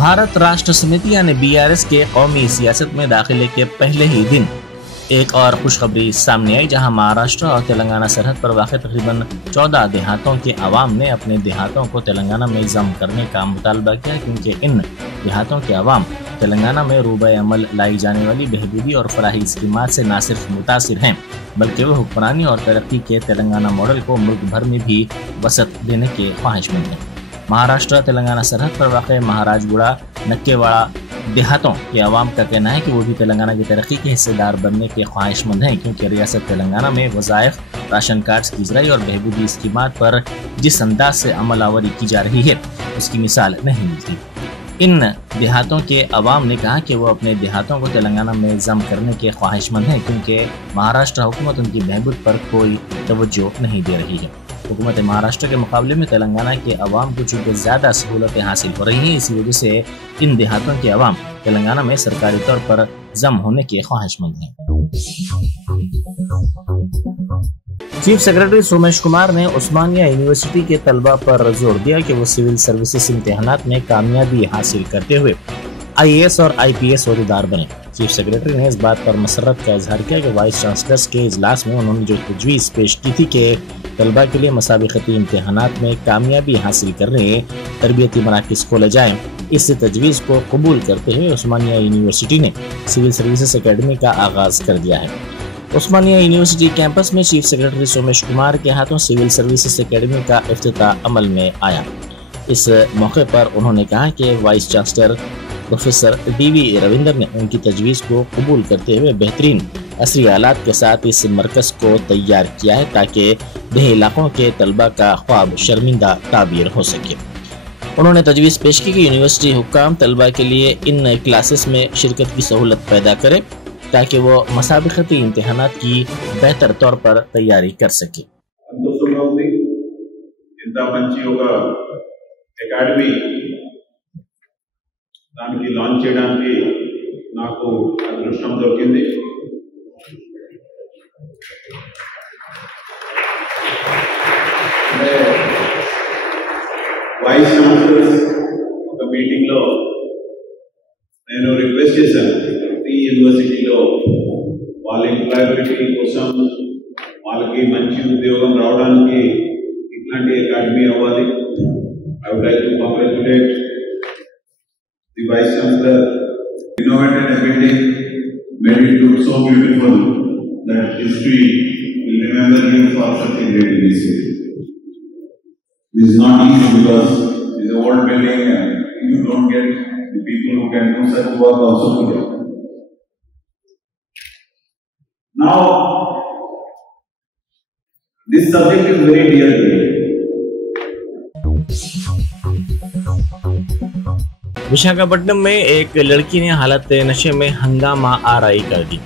भारत राष्ट्र समिति यानी बीआरएस के कौमी सियासत में दाखिले के पहले ही दिन एक और खुशखबरी सामने आई, जहां महाराष्ट्र और तेलंगाना सरहद पर वाक़ तकरीबन 14 देहातों के अवाम ने अपने देहातों को तेलंगाना में जम करने का मुतालबा किया, क्योंकि इन देहातों के अवाम तेलंगाना में रूबे अमल लाई जाने वाली बहबूदी और फलाही स्कीमात से न सिर्फ मुतासिर हैं, बल्कि वो हुक्मरानी और तरक्की के तेलंगाना मॉडल को मुल्क भर में भी वसअत देने के ख्वाहिशमंद हैं। महाराष्ट्र तेलंगाना सरहद पर वाक़ महाराजगुड़ा नक्केवाड़ा देहातों के अवाम का कहना है कि वो भी तेलंगाना की तरक्की के हिस्सेदार बनने के ख्वाहिशमंद हैं, क्योंकि रियासत तेलंगाना में वज़ाइफ, राशन कार्ड्स की इजराई और बहबूदी स्कीमात पर जिस अंदाज से अमल आवरी की जा रही है उसकी मिसाल नहीं मिलती। इन देहातों के अवाम ने कहा कि वो अपने देहातों को तेलंगाना में जम करने के ख्वाहिशमंद हैं, क्योंकि महाराष्ट्र हुकूमत उनकी बहबूद पर कोई तवज्जो नहीं दे रही है। हुकूमत महाराष्ट्र के मुकाबले में तेलंगाना के अवाम को चूँकि ज़्यादा सहूलतें हासिल हो रही हैं, इसी वजह से इन देहातों के अवाम तेलंगाना में सरकारी तौर पर जम होने के ख्वाहिशमंद हैं। चीफ सेक्रेटरी सोमेश कुमार ने उस्मानिया यूनिवर्सिटी के तलबा पर जोर दिया कि वो सिविल सर्विसेज इम्तिहानात में कामयाबी हासिल करते हुए IAS और IPS अहदेदार बने। चीफ सेक्रेटरी ने इस बात पर मसरत का इजहार किया कि वाइस चांसलर्स के इजलास में उन्होंने जो तजवीज़ पेश की थी कि तलबा के लिए मुसाबिकती इम्तिहानात में कामयाबी हासिल करने तरबियती मराकिज़ खोले जाएं, इस तजवीज़ को कबूल करते हुए उस्मानिया यूनिवर्सिटी ने सिविल सर्विसेज अकेडमी का आगाज़ कर दिया है। उस्मानिया यूनिवर्सिटी कैंपस में चीफ सेक्रेटरी सोमेश कुमार के हाथों सिविल सर्विसेज अकेडमी का इफ्तिताह अमल में आया। इस मौके पर उन्होंने कहा कि vice chancellor professor DV Ravinder ने उनकी तजवीज़ को कबूल करते हुए बेहतरीन असरी आलात के साथ इस मरकज़ को तैयार किया है, ताकि देही इलाकों के तलबा का ख्वाब शर्मिंदा ताबीर हो सके। उन्होंने तजवीज़ पेश की कि यूनिवर्सिटी हुक्काम तलबा के लिए इन क्लासेस में शिरकत की सहूलत पैदा करे, ताकि वो मुसाबिकती इम्तिहानात की बेहतर तौर पर तैयारी कर सके। దానికి లాంచ్ చేయడానికి నాకు అదృష్టం దొరికింది। వైస్ ఛాన్సలర్స్ ఒక మీటింగ్ లో నేను రిక్వెస్ట్ చేశాను, ఈ యూనివర్సిటీలో వాళ్ళ ఎంప్లాయబిలిటీ కోసం వాళ్ళకి మంచి ఉద్యోగం రావడానికి ఇట్లాంటి అకాడమీ అవ్వాలి। I would like to congratulate the Vice Chancellor, innovated everything, made it look so beautiful that history will remember him for such a great initiative. This is not easy because it is an old building and you don't get the people who can do such work also today. Now, this subject is very dear to me. Visakhapatnam में एक लड़की ने हालत नशे में हंगामा आराई कर दी।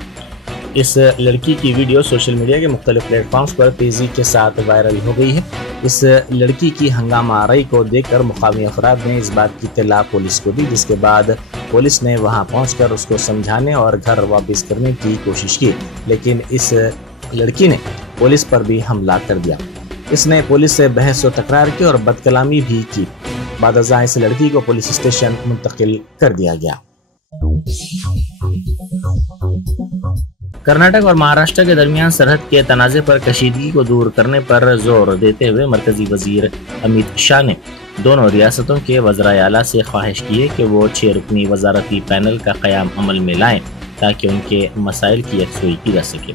इस लड़की की वीडियो सोशल मीडिया के मुख्तलिफ प्लेटफॉर्म्स पर तेजी के साथ वायरल हो गई है। इस लड़की की हंगामा आराई को देखकर मुकामी अफराद ने इस बात की इत्तला पुलिस को दी, जिसके बाद पुलिस ने वहां पहुंचकर उसको समझाने और घर वापस करने की कोशिश की, लेकिन इस लड़की ने पुलिस पर भी हमला कर दिया। इसने पुलिस से बहस व तकरार की और बदकलामी भी की। बादशाह इस लड़की को पुलिस स्टेशन मुंतकिल कर दिया गया। कर्नाटक और महाराष्ट्र के दरमियान सरहद के तनाज़े पर कशीदगी को दूर करने पर जोर देते हुए मरकजी वजीर अमित शाह ने दोनों रियासतों के वज़राए आला से ख्वाहिश की है कि वो 6 रुकनी वजारती पैनल का क़याम अमल में लाएं, ताकि उनके मसाइल की यकसुई की जा सके।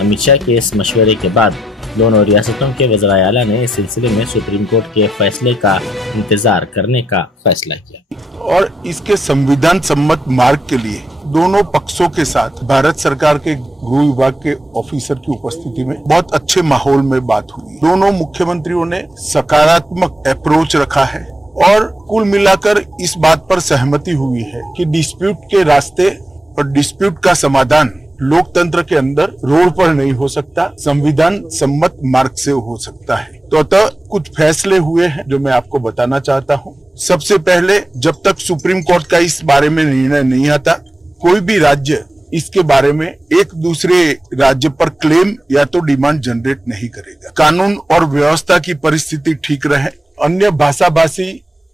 अमित शाह के इस मशवरे के बाद दोनों रियासतों के वज़राए आला ने इस सिलसिले में सुप्रीम कोर्ट के फैसले का इंतजार करने का फैसला किया और इसके संविधान सम्मत मार्ग के लिए दोनों पक्षों के साथ भारत सरकार के गृह विभाग के ऑफिसर की उपस्थिति में बहुत अच्छे माहौल में बात हुई। दोनों मुख्यमंत्रियों ने सकारात्मक अप्रोच रखा है और कुल मिलाकर इस बात पर सहमति हुई है कि डिस्प्यूट के रास्ते और डिस्प्यूट का समाधान लोकतंत्र के अंदर रोड पर नहीं हो सकता, संविधान सम्मत मार्ग से हो सकता है। तो अतः कुछ फैसले हुए हैं जो मैं आपको बताना चाहता हूँ। सबसे पहले, जब तक सुप्रीम कोर्ट का इस बारे में निर्णय नहीं आता, कोई भी राज्य इसके बारे में एक दूसरे राज्य पर क्लेम या तो डिमांड जनरेट नहीं करेगा। कानून और व्यवस्था की परिस्थिति ठीक रहे, अन्य भाषा भाषी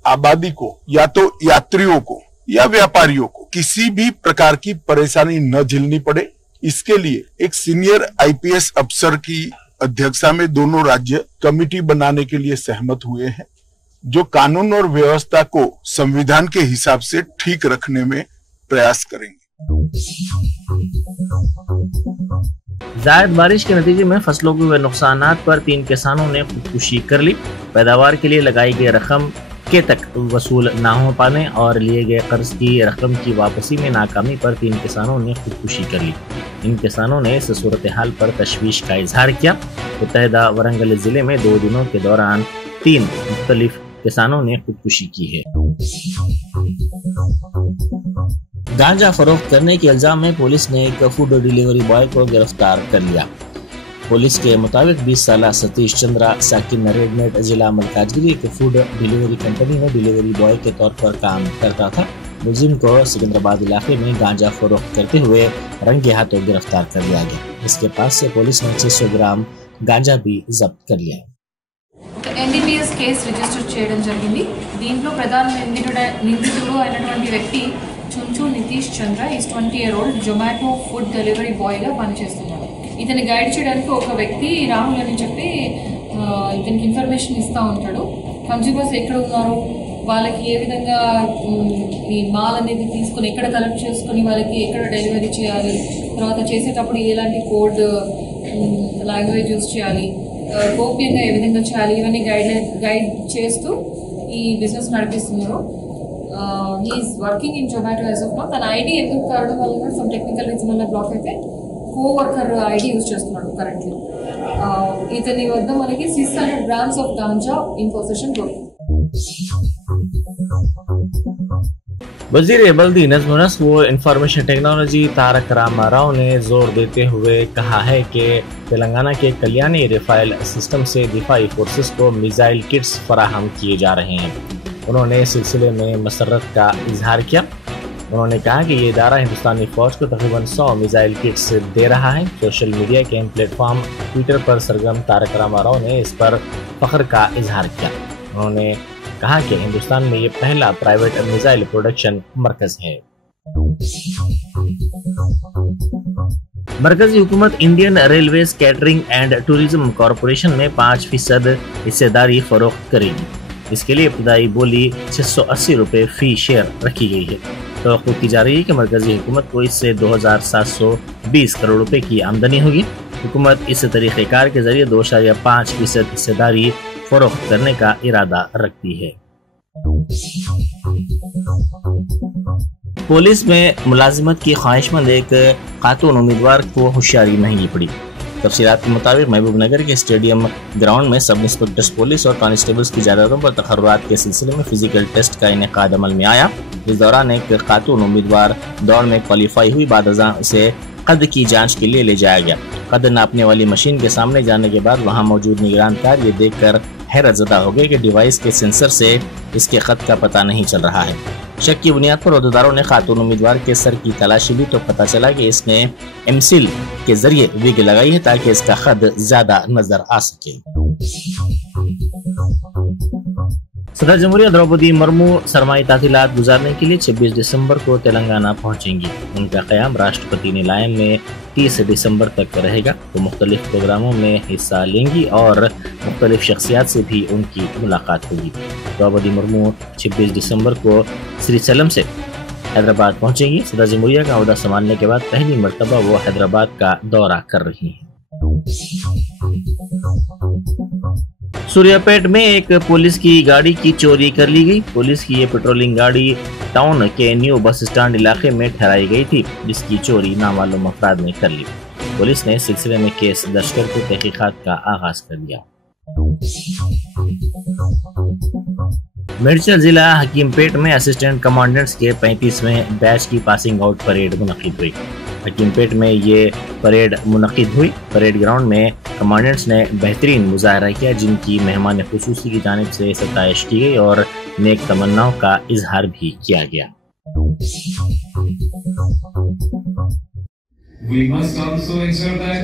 आबादी को या तो यात्रियों को या व्यापारियों को किसी भी प्रकार की परेशानी न झेलनी पड़े, इसके लिए एक सीनियर आईपीएस अफसर की अध्यक्षता में दोनों राज्य कमेटी बनाने के लिए सहमत हुए हैं, जो कानून और व्यवस्था को संविधान के हिसाब से ठीक रखने में प्रयास करेंगे। ज़ायद बारिश के नतीजे में फसलों के हुए नुकसानात पर 3 किसानों ने खुदकुशी कर ली। पैदावार के लिए लगाई गई रकम के तक वसूल ना हो पाने और लिए गए कर्ज की रकम की वापसी में नाकामी पर 3 किसानों ने खुदकुशी कर ली। इन किसानों ने इस सूरत हाल पर तशवीश का इजहार किया। मुत्तहिदा वरंगल जिले में 2 दिनों के दौरान 3 मुख्तलिफ किसानों ने खुदकुशी की है। गांजा फरोख्त करने के इल्जाम में पुलिस ने एक फूड डिलीवरी बॉय को गिरफ्तार कर लिया। पुलिस के मुताबिक 20 साल सतीश चंद्रा साकिन रेडनेट जिला मलकाजगिरी एक फूड डिलीवरी कंपनी में डिलीवरी बॉय के तौर पर काम करता था। मुलजिम को सिकंदराबाद इलाके में गांजा फरोख्त करते हुए रंगे हाथों गिरफ्तार कर लिया गया। इसके पास से पुलिस ने 600 ग्राम गांजा भी जब्त कर लिया है। ఎన్డీపీఎస్ కేసు రిజిస్టర్ చేయడం జరిగింది। దీంట్లో ప్రధాన నిందితుడు అయినటువంటి వ్యక్తి Chunchu Nitish Chandra is 20 year old Zomato food delivery బాయ్గా పనిచేస్తున్నాడు। ఇతన్ని గైడ్ చేయడానికి ఒక వ్యక్తి రాహుల్ అని చెప్పి ఇతనికి ఇన్ఫర్మేషన్ ఇస్తూ ఉంటాడు। కన్స్యూమర్స్ ఎక్కడ ఉన్నారు, వాళ్ళకి ఏ విధంగా ఈ మాల్ అనేది తీసుకొని ఎక్కడ కలెక్ట్ చేసుకొని వాళ్ళకి ఎక్కడ డెలివరీ చేయాలి, తర్వాత చేసేటప్పుడు ఎలాంటి కోడ్ లాంగ్వేజ్ యూజ్ చేయాలి, గోప్యంగా ఏ విధంగా చేయాలి, ఇవన్నీ గైడ్ చేస్తూ ఈ బిజినెస్ నడిపిస్తున్నారు। He's working in Zomato as of now. తన ఐడి ఎందుకు కావడం వల్ల సమ్ టెక్నికల్ రీజన్ వల్ల బ్లాక్ అయితే కోవర్కర్ ఐడి యూజ్ చేస్తున్నాడు కరెంట్లీ। ఇతని వద్ద మనకి 600 grams of ganja in possession దొరికింది। वजीर बल्दी नज़्म नस्ल व इंफॉर्मेशन टेक्नोलॉजी तारक रामाराव ने जोर देते हुए कहा है कि तेलंगाना के कल्याणी रिफाइल सिस्टम से दिफाई फोर्सेस को मिसाइल किट्स फराहम किए जा रहे हैं। उन्होंने इस सिलसिले में मसरत का इजहार किया। उन्होंने कहा कि ये इदारा हिंदुस्तानी फौज को तकरीबन 100 मिसाइल किट्स दे रहा है। सोशल मीडिया के प्लेटफॉर्म ट्विटर पर सरगर्म तारक रामाराव ने इस पर फख्र का इजहार किया। उन्होंने कहा कि हिंदुस्तान में ये पहला प्राइवेट मिसाइल प्रोडक्शन मरकज है। मरकजी हुकूमत Indian railways catering and tourism corporation में 5% हिस्सेदारी फरोख्त करेगी। इसके लिए इब्तदाई बोली 680 रुपये फी शेयर रखी गई है। तो की जा रही है कि मरकजी हुकूमत को इससे 2720 करोड़ रुपए की आमदनी होगी। हुकूमत इस तरीक़ेकार के जरिए 2.5% हिस्सेदारी फरोख्त करने का इरादा रखती है। पुलिस में मुलाजिमत की ख्वाहिशमंद एक खातून उम्मीदवार को होशियारी महंगी पड़ी। तफसीलात के मुताबिक महबूब नगर के स्टेडियम ग्राउंड में सब इंस्पेक्टर्स पुलिस और कांस्टेबल्स की जायदादों पर तखर्रुआत के सिलसिले में फिजिकल टेस्ट का इनेकाद अमल में आया। इस दौरान एक खातून उम्मीदवार दौड़ में क्वालिफाई हुई, बाद अज़ां उसे कद की जांच के लिए ले जाया गया। कद नापने वाली मशीन के सामने जाने के बाद वहां मौजूद निगरानकार ये देखकर हैरत ज़दा हो गए कि डिवाइस के सेंसर से इसके कद का पता नहीं चल रहा है। शक की बुनियाद पर अहदेदारों ने खातून उम्मीदवार के सर की तलाशी ली तो पता चला कि इसने एमसिल के जरिए विग लगाई है ताकि इसका कद ज्यादा नजर आ सके। सदर जमहूरिया द्रौपदी मुर्मू सरमाई तातीलात गुजारने के लिए 26 दिसंबर को तेलंगाना पहुंचेंगी। उनका क़याम राष्ट्रपति नीलायम में 30 दिसंबर तक रहेगा। वो मुख्तलिफ प्रोग्रामों में हिस्सा लेंगी और मुख्तलिफ शख्सियात से भी उनकी मुलाकात होगी। द्रौपदी मुर्मू 26 दिसंबर को श्रीशैलम से हैदराबाद पहुंचेंगी। सदर जमहूरिया का ओहदा संभालने के बाद पहली मरतबा वो हैदराबाद का दौरा कर रही हैं। सूर्यापेट में एक पुलिस की गाड़ी की चोरी कर ली गई। पुलिस की ये पेट्रोलिंग गाड़ी टाउन के न्यू बस स्टैंड इलाके में ठहराई गई थी, जिसकी चोरी नामालूम अफराद ने कर ली। पुलिस ने इस सिलसिले में केस दर्ज करके तहकीकात का आगाज कर दिया। मिर्चल जिला हकीमपेट में असिस्टेंट कमांडेंट्स के 35वें बैच की पासिंग आउट परेड मुनक़िद हुई। हकीमपेट में ये परेड मुनक़िद हुई। परेड ग्राउंड में कमांडेंट्स ने बेहतरीन मुजाहरा किया, जिनकी मेहमान खुसूसी की जानिब से सताइश की गई और नेक तमन्नाओं का इजहार भी किया गया। We must also ensure that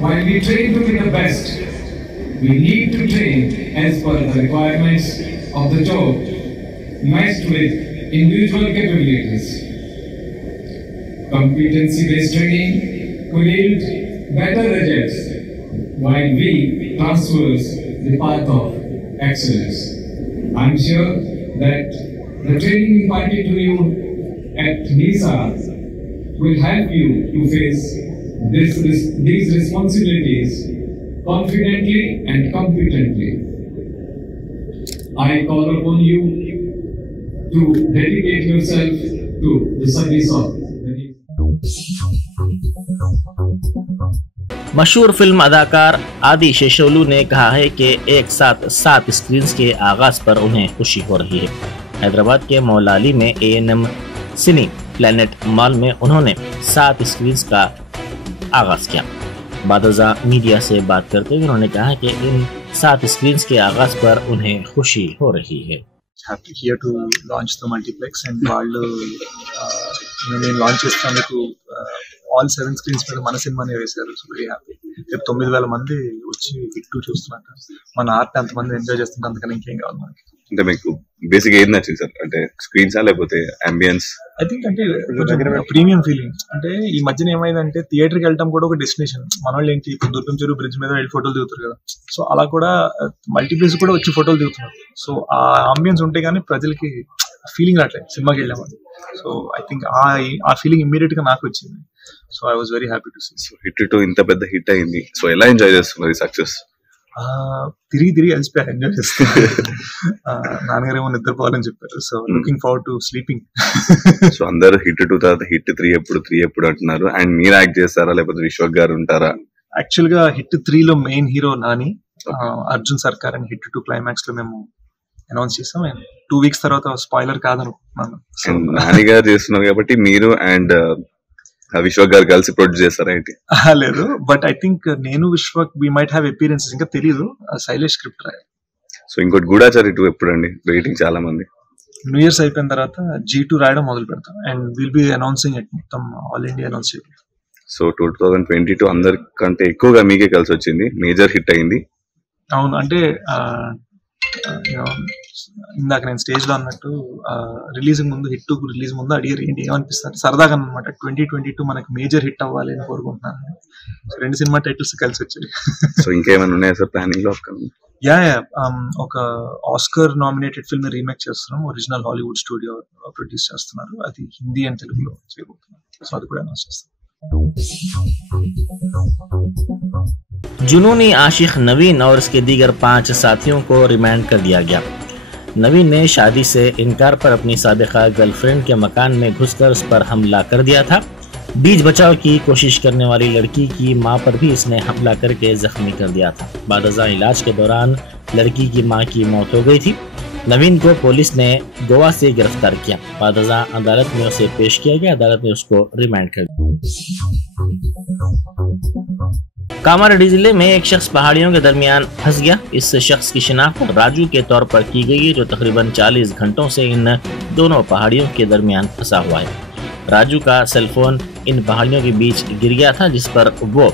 while we train to be the best, we need to train as per the requirements of the job. matched with individual capabilities. Competency-based training will yield better results while we transverse the path of excellence. I am sure that the training imparted to you at NISA will help you to face these responsibilities confidently and competently. I call upon you to dedicate yourself to the service of the NISA. मशहूर film अदाकार आदि शेषोलू ने कहा है कि एक साथ 7 screens के आगाज पर उन्हें खुशी हो रही है। हैदराबाद के मौलाली में A&M सिनी प्लैनेट मॉल में उन्होंने 7 स्क्रीन्स का आगाज किया। बादजा मीडिया से बात करते हुए उन्होंने कहा कि इन 7 स्क्रीन्स के आगाज पर उन्हें खुशी हो रही है। Happy here to launch the multiplex and వాళ్ళు నేను లాంచ్ చేసినందుకు ఆల్ 7 స్క్రీన్స్ మీద మన సినిమానే వేశారు. So very happy. రేపు 9,000 మంది వచ్చి హిట్ చూస్తున్నారు. మన ఆర్ట్ అంతమంది ఎంజాయ్ చేస్తున్నారు. అందుకని ఇంకేం కావాలి మనకి. అంటే మీకు బేసిక్ ఏది నచ్చింది సార్? అంటే స్క్రీన్సా లేకపోతే అంబియన్స్? ఐ థింక్ అంటే ప్రీమియం ఫీలింగ్. అంటే ఈ మధ్యన ఏమైందంటే థియేటర్కి వెళ్ళడం కూడా ఒక డెస్టినేషన్. మన వాళ్ళు ఏంటి ఇప్పుడు దుర్గం చెరువు బ్రిడ్జ్ మీద వెళ్ళి ఫోటోలు దిగుతారు కదా. సో అలా కూడా మల్టీప్లేస్ కూడా వచ్చి ఫోటోలు దిగుతున్నారు. సో ఆ అంబియన్స్ ఉంటే కానీ ప్రజలకి ఫీలింగ్ రావట్లేదు సినిమాకి వెళ్ళామని. సో ఐ థింక్ ఆ ఫీలింగ్ ఇమ్మీడియట్ గా నాకు వచ్చింది. So I was very happy to see. So hit 2 ఇంత పెద్ద హిట్ అయింది. సో ఎలా ఎంజాయ్ చేస్తున్నారు ఈ సక్సెస్? తిరిగి అలసిపోయారు, ఎంజాయ్ చేస్తారు. నాన్నగారేమో నిద్రపోవాలని చెప్పారు. So looking forward to sleeping. So అందరు హిట్ 2 తర్వాత హిట్ 3 ఎప్పుడు అంటున్నారు. అండ్ మీరు యాక్ట్ చేస్తారా లేకపోతే విశ్వక్ గారు ఉంటారా? యాక్చువల్ గా హిట్ 3 లో మెయిన్ హీరో నాని, అర్జున్ సర్కార్ అని హిట్ 2 క్లైమాక్స్ లో మేము అనౌన్స్ చేస్తాం. 2 వీక్స్ తర్వాత స్పాయిలర్ కాదనుకుంటున్నాను. నాని గారు చేస్తున్నారు కాబట్టి మీరు అండ్ విశ్వక్ గారు కలిసి ప్రొడ్యూస్ చేస్తారా ఏంటి? లేదు, బట్ ఐ థింక్ నేను Vishwak we might have appearances. ఇంకా తెలియదు. శైలేష్ స్క్రిప్ట్ రాయాలి. సో ఇంకోటి గూఢాచారి 2 ఎప్పుడు అండి? వెయిటింగ్ చాలా మంది. న్యూ ఇయర్స్ అయిపోయిన తర్వాత G2 రాయడం మొదలు పెడతాం and will be announcing it మొత్తం ఆల్ ఇండియా అనౌన్స్ చేయాలి. సో 2022 అందరికంటే ఎక్కువగా మీకే కలిసి వచ్చింది. మేజర్ హిట్ అయింది. అవును, అంటే ఇందాక నేను స్టేజ్ లో అన్నట్టు రిలీజ్ ముందు హిట్ 2 రిలీజ్ ముందు అడిగారు ఏంటి ఏమనిపిస్తారు సరదాగా అనమాట. 2022 మనకి మేజర్ హిట్ అవ్వాలి అని కోరుకుంటున్నాను. సో 2 సినిమా టైటిల్స్ కలిసి వచ్చాయి. సో ఇంకేమైనా ఉన్నాయా సార్ ప్లానింగ్ లో? ఒక ఆస్కర్ నామినేటెడ్ ఫిల్మ్ రీమేక్ చేస్తున్నాం. ఒరిజినల్ హాలీవుడ్ స్టూడియో ప్రొడ్యూస్ చేస్తున్నారు. అది హిందీ అండ్ తెలుగులో చేయబోతున్నాం. సో అది కూడా అనౌన్స్ చేస్తాం. जुनूनी आशिक नवीन और उसके दीगर 5 साथियों को रिमांड कर दिया गया। नवीन ने शादी से इनकार पर अपनी साबिका गर्लफ्रेंड के मकान में घुसकर उस पर हमला कर दिया था। बीच बचाव की कोशिश करने वाली लड़की की मां पर भी इसने हमला करके जख्मी कर दिया था। बादजा इलाज के दौरान लड़की की मां की मौत हो गई थी। नवीन को पुलिस ने गोवा से गिरफ्तार किया। बादजा अदालत में उसे पेश किया गया। अदालत ने उसको रिमांड कर दिया। कामारेड्डी जिले में एक शख्स पहाड़ियों के दरमियान फंस गया। इस शख्स की शिनाख्त राजू के तौर पर की गई है, जो तकरीबन 40 घंटों से इन दोनों पहाड़ियों के दरमियान फंसा हुआ है। राजू का सेलफोन इन पहाड़ियों के बीच गिर गया था, जिस पर वो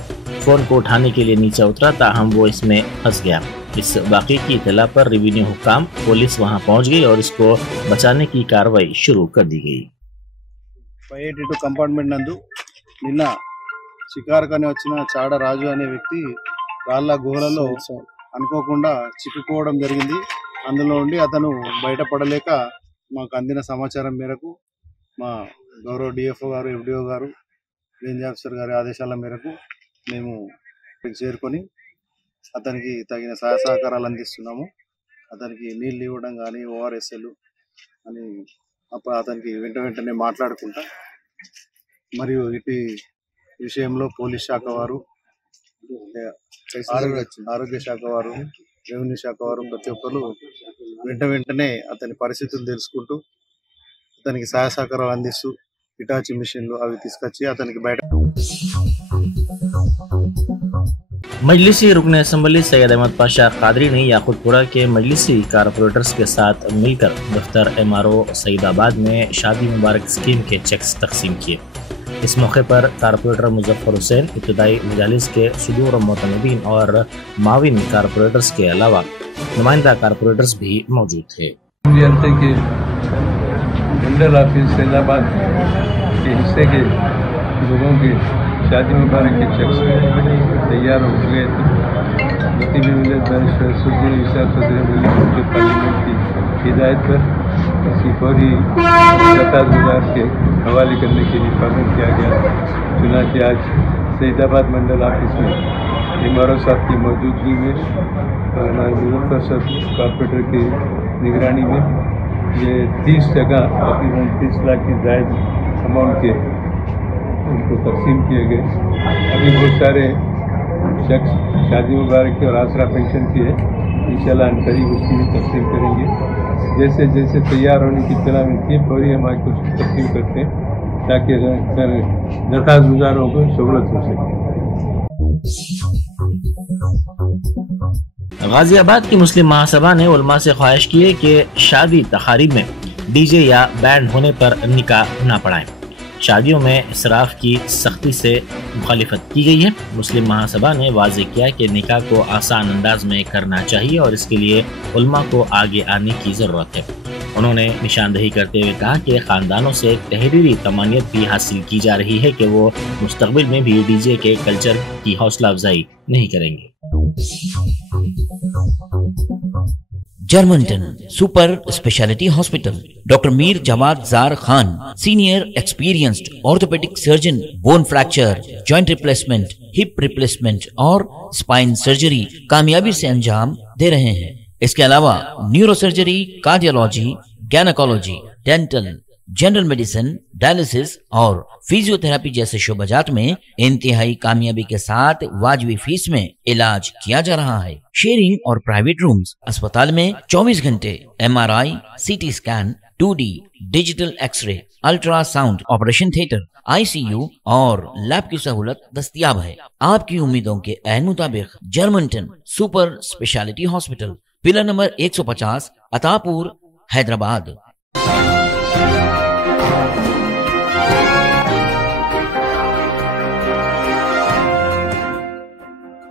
फोन को उठाने के लिए नीचे उतरा, ताहम वो इसमें फंस गया। इस वाक़े की इत्तला पर रेवेन्यू हुक्काम पुलिस वहां पहुंच गई और इसको बचाने की कार्रवाई शुरू कर दी गई। 582 కంపార్ట్మెంట్ నందు నిన్న షికారుకని వచ్చిన చాడ రాజు అనే వ్యక్తి రాళ్ల గుహలలో అనుకోకుండా చిక్కుకోవడం జరిగింది. అందులో ఉండి అతను బయటపడలేక మాకు అందిన సమాచారం మేరకు మా గౌరవ డిఎఫ్ఓ గారు, ఎఫ్డిఓ గారు, రేంజ్ ఆఫీసర్ గారి ఆదేశాల మేరకు మేము చేరుకొని అతనికి తగిన సహాయ సహకారాలు అందిస్తున్నాము. అతనికి నీళ్ళు ఇవ్వడం కానీ ఓఆర్ఎస్ఎల్ అని అతనికి వెంటనే మాట్లాడుకుంటా మరియు ఇటు విషయంలో పోలీస్ శాఖ వారు, ఆరోగ్య శాఖ వారు, రెవెన్యూ శాఖ వారు ప్రతి ఒక్కరు వెంటనే అతని పరిస్థితులు తెలుసుకుంటూ అతనికి సహాయ సహకారాలు అందిస్తూ ఇటాచి మిషన్లు అవి తీసుకొచ్చి అతనికి బయట मजलिसी रुकन असम्बली सैयद अहमद पाशा कादरी ने याकूतपुरा के मजलिसी कारपोरेटर्स के साथ मिलकर दफ्तर MRO सईदाबाद में शादी मुबारक स्कीम के चेक्स तकसीम किए। इस मौके पर कारपोरेटर मुजफ्फर हुसैन, इब्तदाई मजालिस के सुदूर मोतनबीन और माविन कारपोरेटर्स के अलावा नुमाइंदा कारपोरेटर्स भी मौजूद थे। मंडल ऑफिस फैजाबाद के हिस्से के लोगों के शादी मुबारक के चेक्स तैयार हो गए थे। वकील मिलत बैरिस्टर सुरजीत इसाक सदर मिली पार्लियामेंट की हिदायत पर इसकी फौरी 70,000 के हवाले करने के लिए पाबंद किया गया। चुनांचे आज सईदाबाद मंडल ऑफिस में इमारो साहब की मौजूदगी में हमारे मुजफ्फर साहब कॉर्पोरेटर की निगरानी में ये 30 जगह तकरीबन 30 लाख के जायद अमाउंट के उनको तकसीम किए गए। अभी बहुत सारे शख्स शादी मुबारक के और आसरा पेंशन की है, इंशाल्लाह करीब उसकी भी तकसीम करेंगे। जैसे जैसे तैयार होने की इत्तला मिलती है फौरी हम आगे कुछ तकसीम करते हैं ताकि दरखास्त गुजारों को सहूलत हो सके। गाजियाबाद की मुस्लिम महासभा ने उलमा से ख्वाहिश की है कि शादी तकारीब में डीजे या बैंड होने पर निकाह न पढ़ाएं। शादियों में इसराफ की सख्ती से मुखालिफत की गई है। मुस्लिम महासभा ने वाज़ेह किया कि निकाह को आसान अंदाज में करना चाहिए और इसके लिए उलमा को आगे आने की ज़रूरत है। उन्होंने निशानदही करते हुए कहा कि ख़ानदानों से तहरीरी तमानियत भी हासिल की जा रही है कि वो मुस्तक़बिल में भी डीजे के कल्चर की हौसला अफजाई नहीं करेंगे। Germanton super speciality hospital, doctor Mir Jawad Jar Khan, senior experienced orthopaedic surgeon, bone fracture, joint replacement, hip replacement और स्पाइन सर्जरी कामयाबी से अंजाम दे रहे हैं। इसके अलावा neuro surgery, cardiology, gynaecology, dental, general medicine, dialysis और फिजियोथेरेपी जैसे शोबाजात में इंतहाई कामयाबी के साथ वाजबी फीस में इलाज किया जा रहा है। शेयरिंग और प्राइवेट रूम्स, अस्पताल में 24 घंटे MRI, CT scan, 2D digital x-ray, ultrasound, operation theatre, ICU और लैब की सहूलत दस्तयाब है। आपकी उम्मीदों के ऐन मुताबिक Germanton super speciality hospital, pillar number 150, Attapur, Hyderabad.